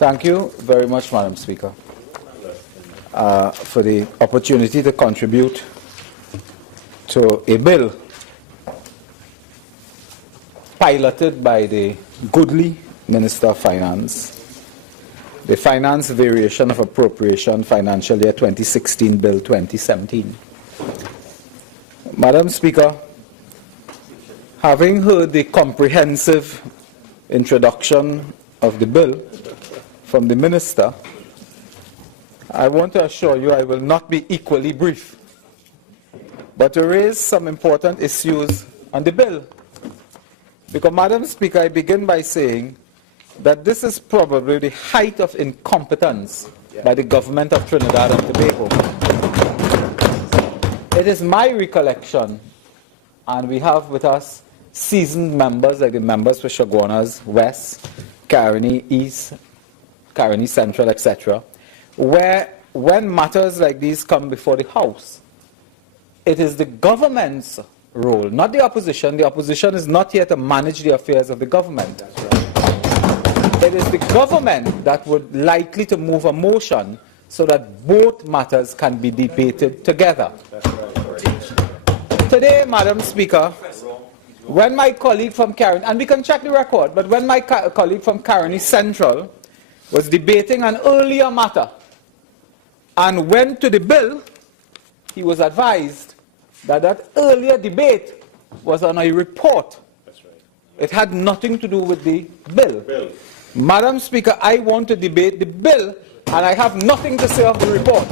Thank you very much, Madam Speaker, for the opportunity to contribute to a bill piloted by the goodly Minister of Finance, the Finance Variation of Appropriation Financial Year 2016 Bill 2017. Madam Speaker, having heard the comprehensive introduction of the bill from the Minister, I want to assure you I will not be equally brief, but to raise some important issues on the bill. Because, Madam Speaker, I begin by saying that this is probably the height of incompetence by the government of Trinidad and Tobago. It is my recollection, and we have with us seasoned members like the members for Chaguanas West, Caroni East, Caroni Central, etc., where when matters like these come before the House, it is the government's role, not the opposition. The opposition is not here to manage the affairs of the government. That's right. It is the government that would likely to move a motion so that both matters can be debated together. That's right. Today, Madam Speaker, when my colleague from Caroni, and we can check the record, but when my colleague from Caroni Central was debating an earlier matter and went to the bill, he was advised that that earlier debate was on a report. That's right. It had nothing to do with the bill. Madam Speaker, I want to debate the bill, and I have nothing to say of the report.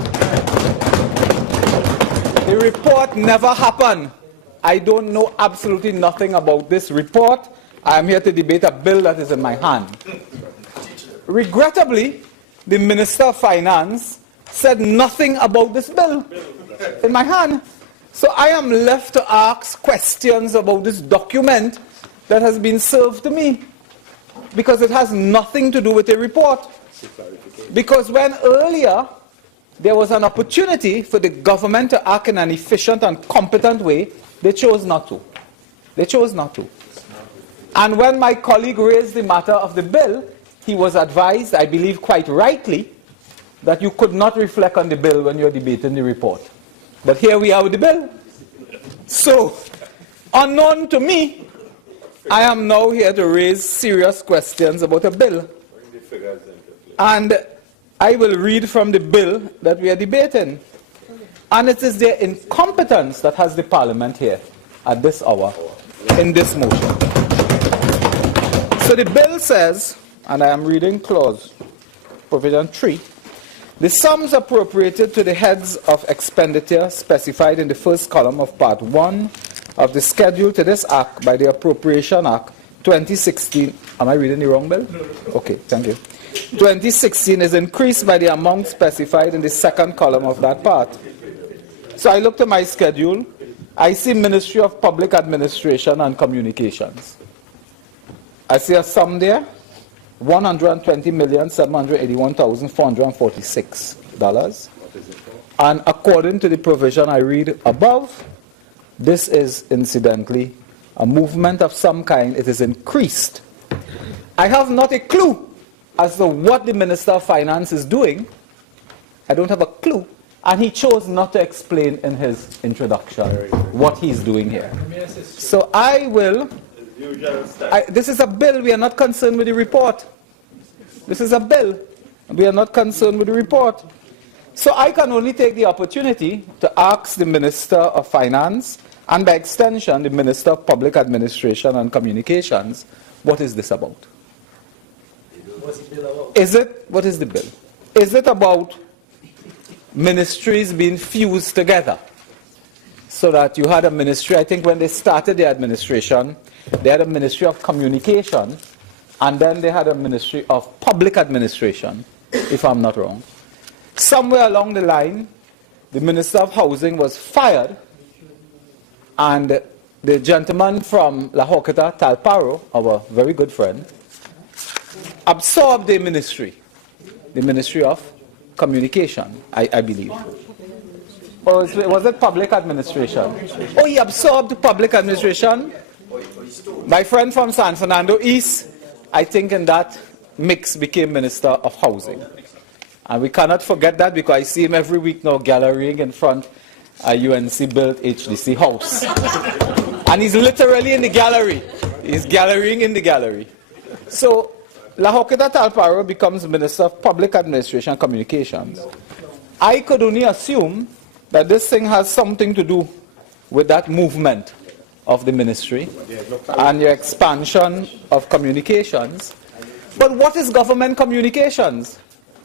The report never happened. I don't know absolutely nothing about this report. I am here to debate a bill that is in my hand. Regrettably, the Minister of Finance said nothing about this bill in my hand. So I am left to ask questions about this document that has been served to me, because it has nothing to do with a report. Because when earlier there was an opportunity for the government to act in an efficient and competent way, they chose not to. They chose not to. And when my colleague raised the matter of the bill, he was advised, I believe quite rightly, that you could not reflect on the bill when you're debating the report. But here we are with the bill. So, unknown to me, I am now here to raise serious questions about a bill. And I will read from the bill that we are debating. And it is their incompetence that has the Parliament here at this hour in this motion. So the bill says, and I am reading clause, provision 3, the sums appropriated to the heads of expenditure specified in the first column of Part 1 of the schedule to this Act by the Appropriation Act 2016. Am I reading the wrong bill? Okay, thank you. 2016 is increased by the amount specified in the second column of that part. So I looked at my schedule. I see Ministry of Public Administration and Communications. I see a sum there. $120,781,446. And according to the provision I read above, this is incidentally a movement of some kind. It is increased. I have not a clue as to what the Minister of Finance is doing. I don't have a clue. And he chose not to explain in his introduction what he's doing here. So I will... this is a bill. We are not concerned with the report. This is a bill. We are not concerned with the report. So I can only take the opportunity to ask the Minister of Finance, and by extension, the Minister of Public Administration and Communications, what is this about? What's the bill about? What is the bill? Is it about ministries being fused together? So that you had a ministry, I think when they started the administration, they had a Ministry of Communication, and then they had a Ministry of Public Administration, if I'm not wrong. Somewhere along the line, the Minister of Housing was fired, and the gentleman from La Horquetta, Talparo, our very good friend, absorbed the ministry of Communication, I believe. Or was it Public Administration? Oh, he absorbed Public Administration. My friend from San Fernando East, I think in that Mix became Minister of Housing. And we cannot forget that because I see him every week now gallerying in front a UNC-built HDC house. And he's literally in the gallery. He's gallerying in the gallery. So, Lahokita Talparo becomes Minister of Public Administration and Communications. I could only assume that this thing has something to do with that movement of the ministry and your expansion of communications. But what is government communications?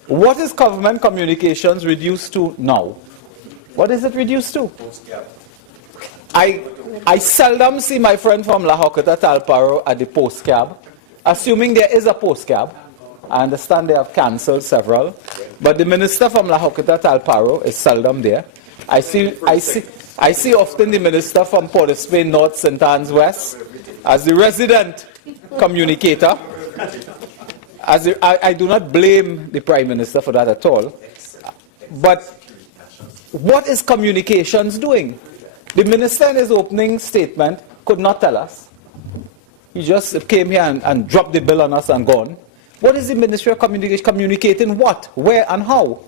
What is government communications reduced to now? What is it reduced to? I seldom see my friend from Lahokita Talparo at the post cab, assuming there is a post cab. I understand they have cancelled several, but the minister from Lahokita Talparo is seldom there. I see often the minister from Port of Spain North, St. Anne's West, as the resident communicator. I do not blame the Prime Minister for that at all. But what is communications doing? The minister in his opening statement could not tell us. He just came here and dropped the bill on us and gone. What is the Ministry of Communication communicating what, where and how?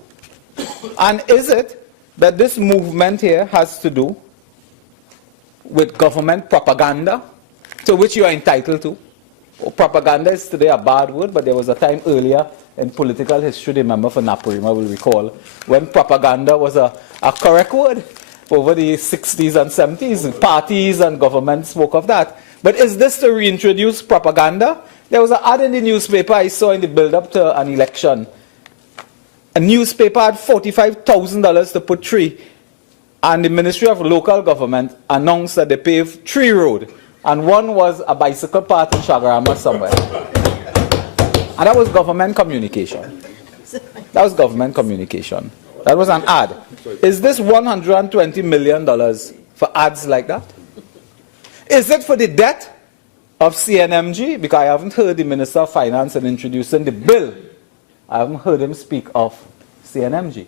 And is it that this movement here has to do with government propaganda, to which you are entitled to? Propaganda is today a bad word, but there was a time earlier in political history, the member for Naparima will recall, when propaganda was a correct word. Over the 60s and 70s, parties and governments spoke of that. But is this to reintroduce propaganda? There was an ad in the newspaper I saw in the build-up to an election. A newspaper had $45,000 to put tree, and the Ministry of Local Government announced that they paved Tree Road. And one was a bicycle path in Shagarama somewhere. And that was government communication. That was government communication. That was an ad. Is this $120 million for ads like that? Is it for the debt of CNMG? Because I haven't heard the Minister of Finance in introducing the bill. I haven't heard him speak of CNMG.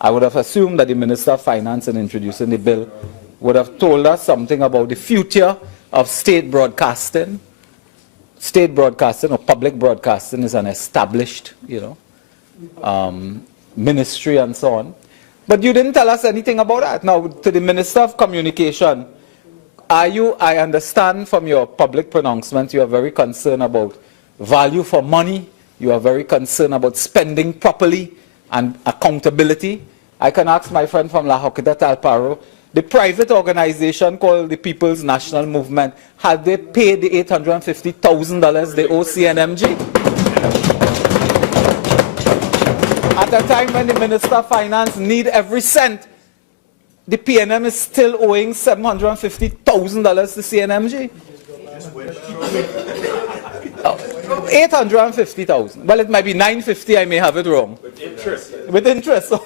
I would have assumed that the Minister of Finance in introducing the bill would have told us something about the future of state broadcasting. State broadcasting or public broadcasting is an established, ministry and so on. But you didn't tell us anything about that. Now, to the Minister of Communication, I understand from your public pronouncement, you are very concerned about value for money. You are very concerned about spending properly and accountability. I can ask my friend from Lahokita Talparo, the private organization called the People's National Movement, had they paid the $850,000 they owe CNMG? At a time when the Minister of Finance need every cent, the PNM is still owing $750,000 to CNMG. $850,000. Well, it might be $950,000, I may have it wrong. With interest. With interest. So,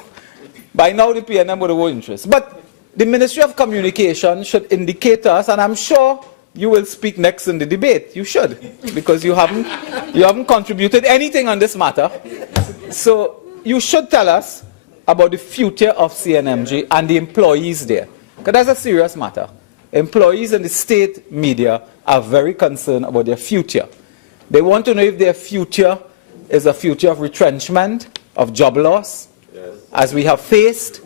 by now the PNM would owe interest. But the Ministry of Communication should indicate to us, and I'm sure you will speak next in the debate. You should, because you haven't contributed anything on this matter. So you should tell us about the future of CNMG and the employees there. Because that's a serious matter. Employees in the state media are very concerned about their future. They want to know if their future is a future of retrenchment, of job loss, as we have faced.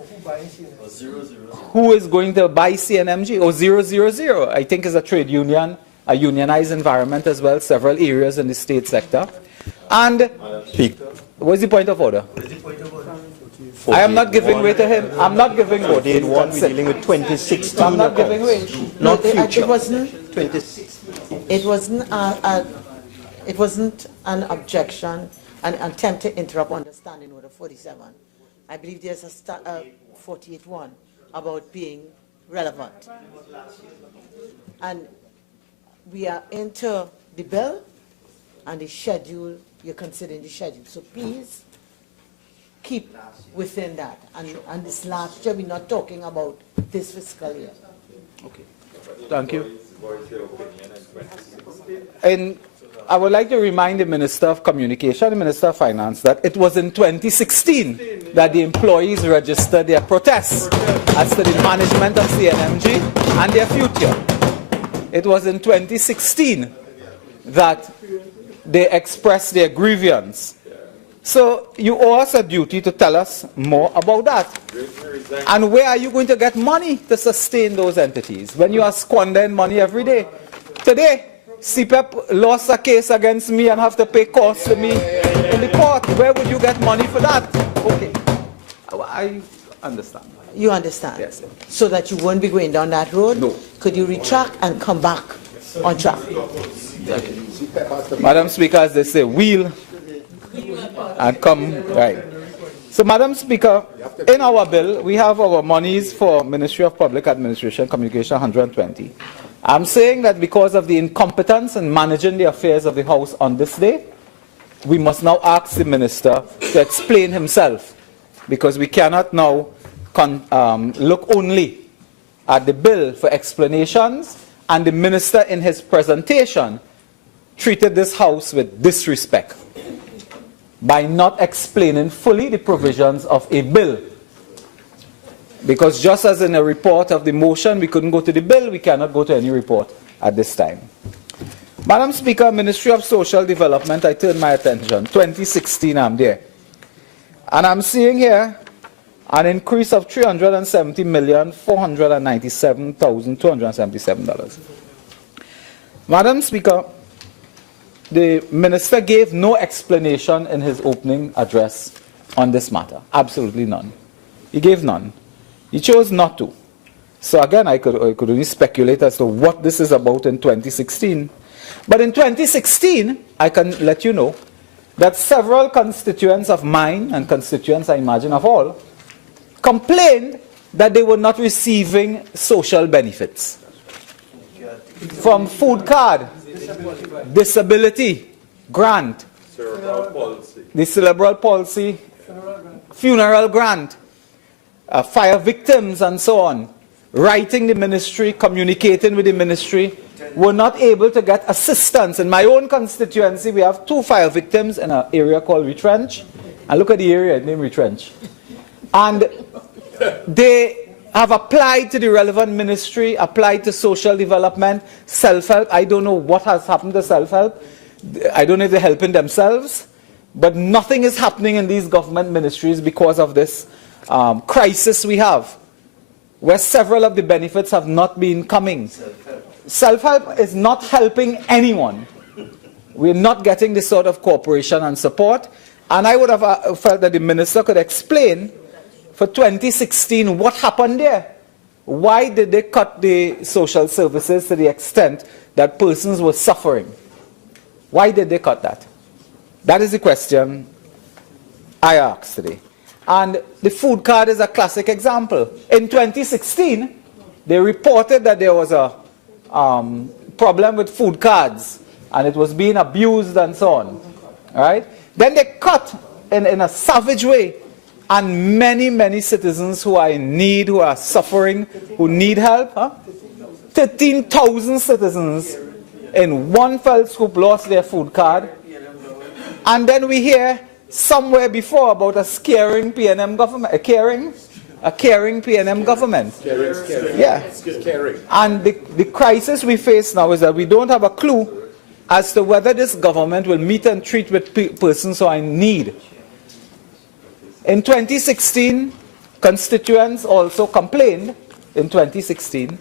Who is going to buy CNMG? Or 000, I think is a trade union, a unionized environment as well, several areas in the state sector. And what is the point of order? I am not giving way to him. I'm not giving way. 48-1, we're dealing with 2016. I'm not giving way. Not future. It wasn't. 2016. It wasn't an objection, an attempt to interrupt understanding order 47. I believe there's a 48-1 about being relevant. And we are into the bill and the schedule, you're considering the schedule. So please keep within that. And this last year, we're not talking about this fiscal year. Okay. Thank you. And I would like to remind the Minister of Communication, the Minister of Finance, that it was in 2016 that the employees registered their protests as to the management of CNMG and their future. It was in 2016 that they express their grievance. So you owe us a duty to tell us more about that. And where are you going to get money to sustain those entities when you are squandering money every day? Today, CPEP lost a case against me and have to pay costs to me in the court. Where would you get money for that? Okay, I understand. You understand? Yes. So that you won't be going down that road? No. Could you retract and come back on track? Madam Speaker, as they say, wheel and come, right. So, Madam Speaker, in our bill, we have our monies for Ministry of Public Administration, Communication, 120. I'm saying that because of the incompetence in managing the affairs of the House on this day, we must now ask the Minister to explain himself, because we cannot now look only at the bill for explanations, and the Minister in his presentation treated this House with disrespect by not explaining fully the provisions of a bill. Because just as in a report of the motion, we couldn't go to the bill, we cannot go to any report at this time. Madam Speaker, Ministry of Social Development, I turn my attention. 2016, I'm there. And I'm seeing here an increase of $370,497,277. Madam Speaker, the Minister gave no explanation in his opening address on this matter. Absolutely none. He gave none. He chose not to. So again, I could only speculate as to what this is about in 2016. But in 2016, I can let you know that several constituents of mine, and constituents I imagine of all, complained that they were not receiving social benefits. From food card, disability, grant, the cerebral palsy, funeral grant, fire victims and so on, writing the ministry, communicating with the ministry, were not able to get assistance. In my own constituency, we have 2 fire victims in an area called Retrench. And look at the area named Retrench. And they have applied to the relevant ministry, applied to social development, self-help. I don't know what has happened to self-help. I don't know if they're helping themselves. But nothing is happening in these government ministries because of this crisis we have, where several of the benefits have not been coming. Self-help is not helping anyone. We're not getting this sort of cooperation and support. And I would have felt that the Minister could explain for 2016 what happened there. Why did they cut the social services to the extent that persons were suffering? Why did they cut that? That is the question I asked today. And the food card is a classic example. In 2016, they reported that there was a problem with food cards, and it was being abused and so on. All right? Then they cut in a savage way, and many citizens who are in need, who are suffering, who need help, 13,000 citizens in one fell swoop lost their food card. And then we hear somewhere before about a caring PNM government, a caring PNM government. Yeah. And the crisis we face now is that we don't have a clue as to whether this government will meet and treat with persons who are in need. In 2016, constituents also complained in 2016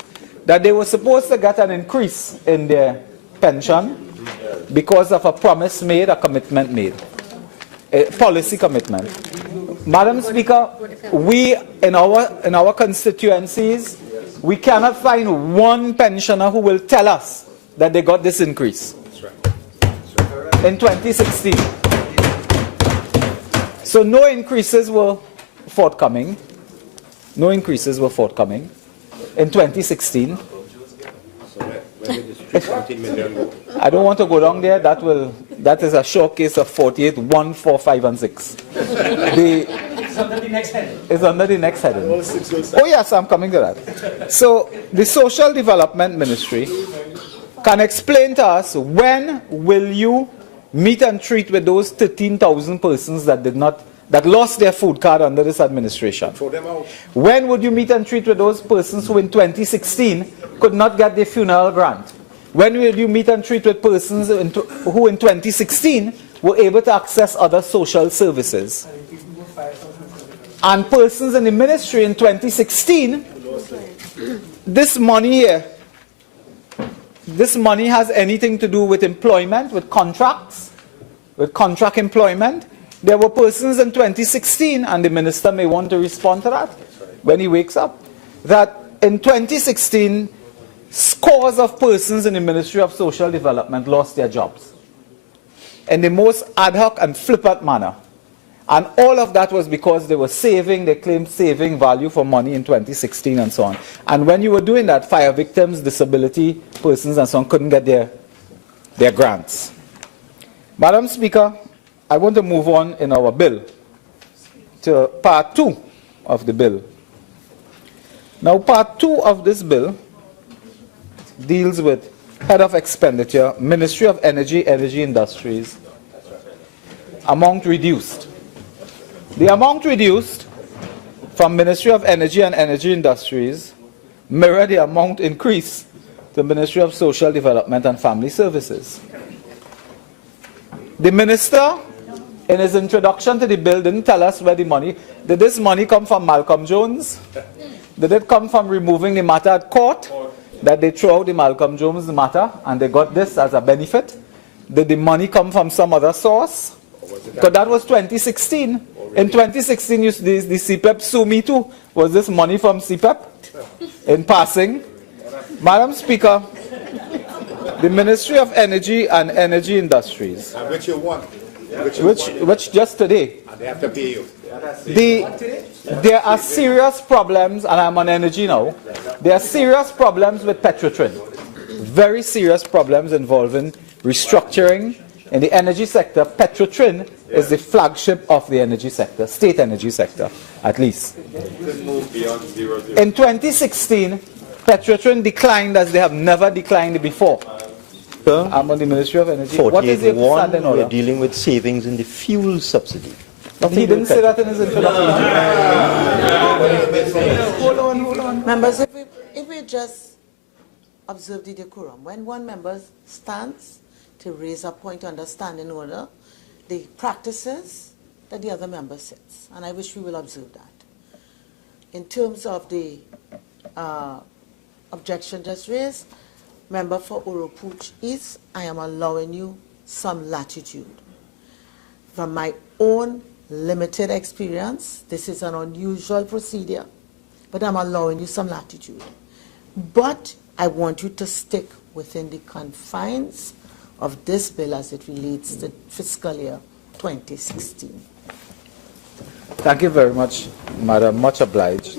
that they were supposed to get an increase in their pension because of a promise made, a commitment made. A policy commitment. Madam Speaker, we in our constituencies, we cannot find one pensioner who will tell us that they got this increase. In 2016. So no increases were forthcoming. No increases were forthcoming in 2016. I don't want to go down there. That is a showcase of 48, 1, 4, 5, and 6. It's under the next heading. It's under the next heading. Oh yes, I'm coming to that. So the Social Development Ministry can explain to us, when will you meet and treat with those 13,000 persons that lost their food card under this administration? When would you meet and treat with those persons who in 2016 could not get their funeral grant? When will you meet and treat with persons who in 2016 were able to access other social services? And persons in the ministry in 2016, this money here, this money has anything to do with employment, with contracts, with contract employment. There were persons in 2016, and the minister may want to respond to that when he wakes up, that in 2016, scores of persons in the Ministry of Social Development lost their jobs in the most ad hoc and flippant manner. And all of that was because they were saving, they claimed saving value for money in 2016 and so on. And when you were doing that, fire victims, disability persons and so on couldn't get their grants. Madam Speaker, I want to move on in our bill to part 2 of the bill. Now, part 2 of this bill deals with head of expenditure, Ministry of Energy, Energy Industries, amount reduced. The amount reduced from Ministry of Energy and Energy Industries mirror the amount increased to Ministry of Social Development and Family Services. The minister, in his introduction to the bill, didn't tell us where the money, did this money come from Malcolm Jones? Did it come from removing the matter at court? That they threw out the Malcolm Jones matter and they got this as a benefit? Did the money come from some other source? Because that was 2016. In 2016, the CPEP sue me too. Was this money from CPEP? In passing. Madam Speaker, the Ministry of Energy and Energy Industries. Which you want? Which just today. And they have to pay you. There are serious problems, and I'm on energy now. There are serious problems with Petrotrin. Very serious problems involving restructuring in the energy sector. Petrotrin is the flagship of the energy sector, state energy sector, at least. In 2016, Petrotrin declined as they have never declined before. I'm on the Ministry of Energy. What is the standing order? We're dealing with savings in the fuel subsidy. He didn't say that in his introduction. Hold on. Members, if we just observe the decorum, when one member stands to raise a point under standing order, the practices that the other member sits. And I wish we will observe that. In terms of the objection just raised, member for Oropouche East, I am allowing you some latitude. From my own limited experience, this is an unusual procedure, but I'm allowing you some latitude. But I want you to stick within the confines of this bill as it relates to fiscal year 2016. Thank you very much, Madam. Much obliged.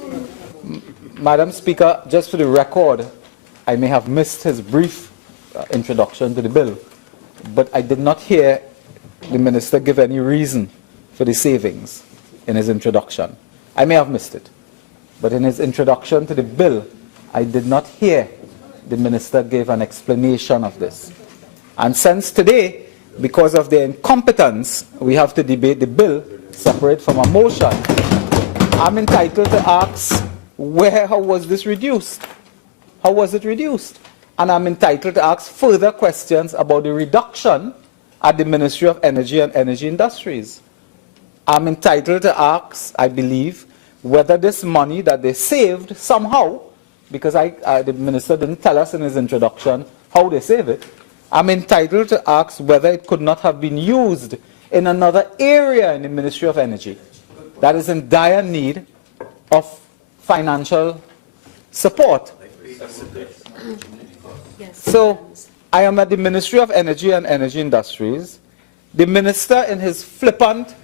Madam Speaker, just for the record, I may have missed his brief introduction to the bill, but I did not hear the minister give any reason for the savings in his introduction. I may have missed it, but in his introduction to the bill, I did not hear the minister give an explanation of this. And since today, because of their incompetence, we have to debate the bill separate from a motion, I'm entitled to ask, how was this reduced? How was it reduced? And I'm entitled to ask further questions about the reduction at the Ministry of Energy and Energy Industries. I'm entitled to ask, I believe, whether this money that they saved somehow, because the minister didn't tell us in his introduction how they save it, I'm entitled to ask whether it could not have been used in another area in the Ministry of Energy that is in dire need of financial support. So I am at the Ministry of Energy and Energy Industries. The minister, in his flippant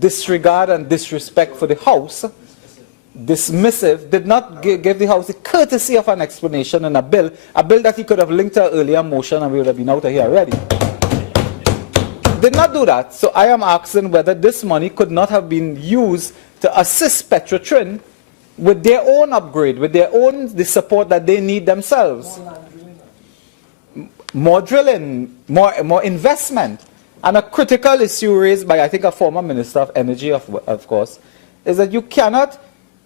disregard and disrespect for the House, dismissive, did not give the House the courtesy of an explanation in a bill that he could have linked to an earlier motion and we would have been out of here already. Did not do that. So I am asking whether this money could not have been used to assist Petrotrin with their own upgrade, with their own the support that they need themselves. More drilling, more investment. And a critical issue raised by, I think, a former Minister of Energy, of course, is that you cannot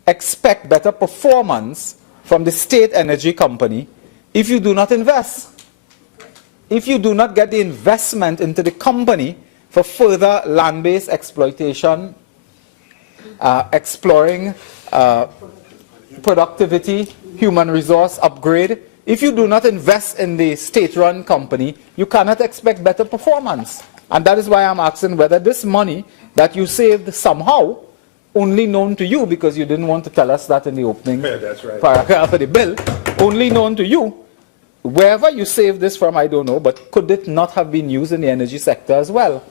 expect better performance from the state energy company if you do not invest. if you do not get the investment into the company for further land-based exploitation, exploring productivity, human resource upgrade, if you do not invest in the state-run company, you cannot expect better performance. And that is why I'm asking whether this money that you saved somehow, only known to you because you didn't want to tell us that in the opening paragraph of the bill, only known to you, wherever you saved this from, I don't know, but could it not have been used in the energy sector as well?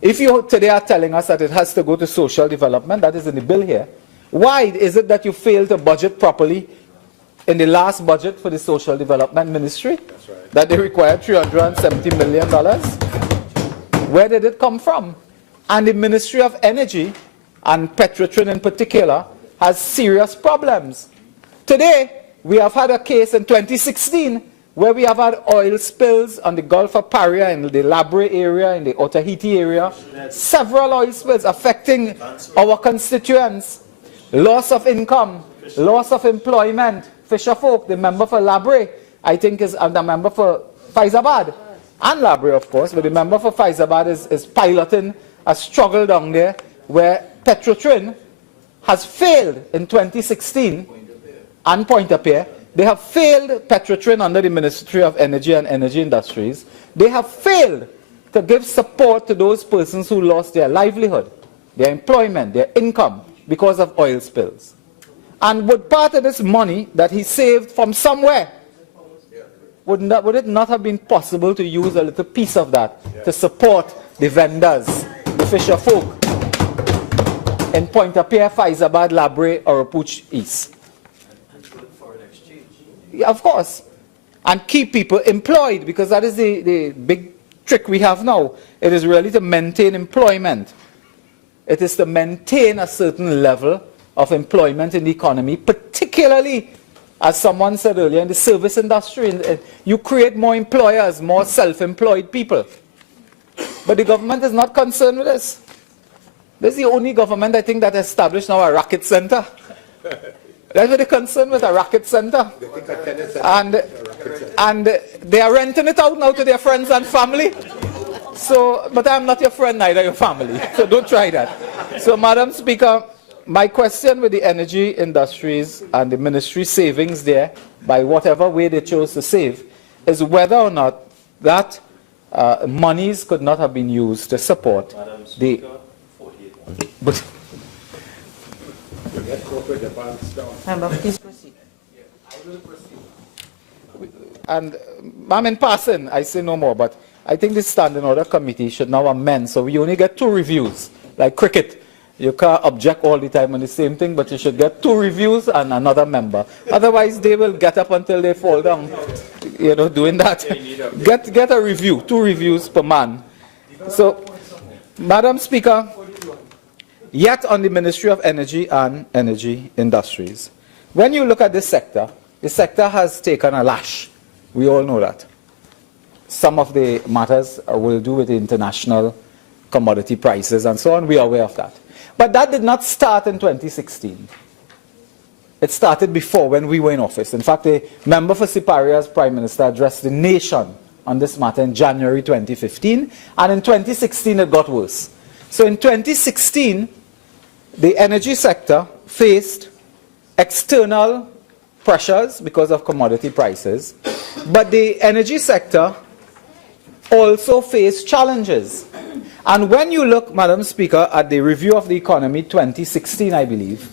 If you today are telling us that it has to go to social development, that is in the bill here, why is it that you failed to budget properly in the last budget for the Social Development Ministry? That's right. That they required $370 million? Where did it come from? And the Ministry of Energy, and Petrotrin in particular, has serious problems. Today, we have had a case in 2016 where we have had oil spills on the Gulf of Paria, in the Labre area, in the Otaheite area, several oil spills affecting our constituents, loss of income, loss of employment. Fisher Folk, the member for Labre, I think is the member for Faizabad, and Labre of course, but the member for Faizabad is piloting a struggle down there where Petrotrin has failed in 2016 and Pointe-à-Pierre. They have failed Petrotrin under the Ministry of Energy and Energy Industries. They have failed to give support to those persons who lost their livelihood, their employment, their income because of oil spills. And would part of this money that he saved from somewhere, would it not have been possible to use a little piece of that to support the vendors, the fisher folk in Pointe-à-Pierre, Faizabad, Labre, Oropouche East? Yeah, of course. And keep people employed, because that is the big trick we have now. It is really to maintain employment. It is to maintain a certain level of employment in the economy, particularly, as someone said earlier, in the service industry. You create more employers, more self-employed people. But the government is not concerned with this. This is the only government, I think, that established now a racket center. That's what they're concerned with, a racket center. And they are renting it out now to their friends and family. So, but I'm not your friend, neither your family. So don't try that. So, Madam Speaker, my question with the energy industries and the ministry savings there, by whatever way they chose to save, is whether or not that monies could not have been used to support Madam Speaker, the... But, Member, please proceed. and I'm in passing, I say no more, but I think the Standing Order Committee should now amend, so we only get 2 reviews, like cricket. You can't object all the time on the same thing, but you should get 2 reviews and another member. Otherwise, they will get up until they fall down, you know, doing that. Get a review, 2 reviews per man. So, Madam Speaker, yet on the Ministry of Energy and Energy Industries, when you look at this sector, the sector has taken a lash. We all know that. Some of the matters will do with the international commodity prices and so on. We are aware of that. But that did not start in 2016. It started before, when we were in office. In fact, the member for Siparia's Prime Minister addressed the nation on this matter in January 2015. And in 2016, it got worse. So in 2016, the energy sector faced external pressures because of commodity prices. But the energy sector also faced challenges. And when you look, Madam Speaker, at the review of the economy 2016, I believe,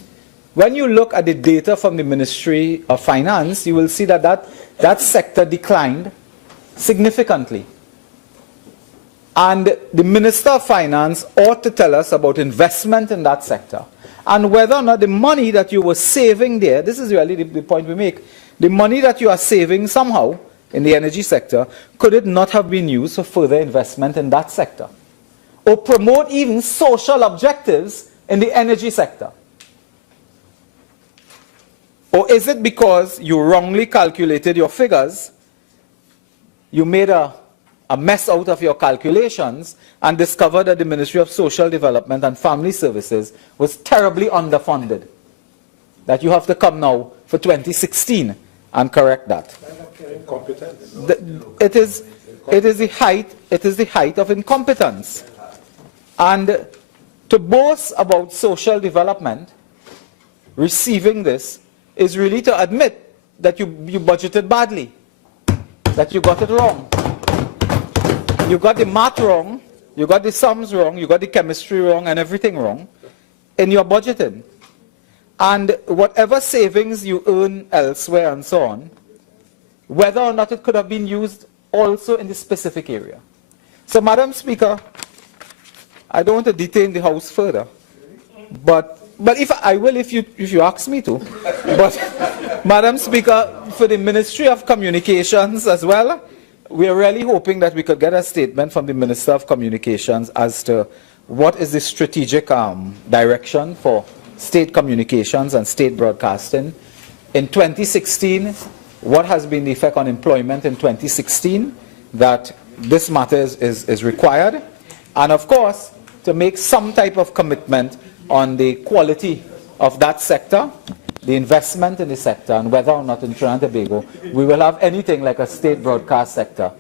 when you look at the data from the Ministry of Finance, you will see that that sector declined significantly. And the Minister of Finance ought to tell us about investment in that sector, and whether or not the money that you were saving there, this is really the point we make, the money that you are saving somehow in the energy sector, could it not have been used for further investment in that sector? Or promote even social objectives in the energy sector? Or is it because you wrongly calculated your figures, you made a mess out of your calculations and discovered that the Ministry of Social Development and Family Services was terribly underfunded, that you have to come now for 2016 and correct that? Incompetence. It is, It is the height of incompetence. And to boast about social development, receiving this, is really to admit that you budgeted badly, that you got it wrong. You got the math wrong, you got the sums wrong, you got the chemistry wrong, and everything wrong in your budgeting. And whatever savings you earn elsewhere and so on, whether or not it could have been used also in this specific area. So, Madam Speaker, I don't want to detain the House further, but if I will, if you ask me to. But, Madam Speaker, for the Ministry of Communications as well, we are really hoping that we could get a statement from the Minister of Communications as to what is the strategic direction for state communications and state broadcasting. In 2016, what has been the effect on employment in 2016, that this matter is required, and of course, to make some type of commitment on the quality of that sector, the investment in the sector, and whether or not in Trinidad and Tobago we will have anything like a state broadcast sector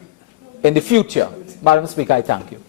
in the future. Madam Speaker, I thank you.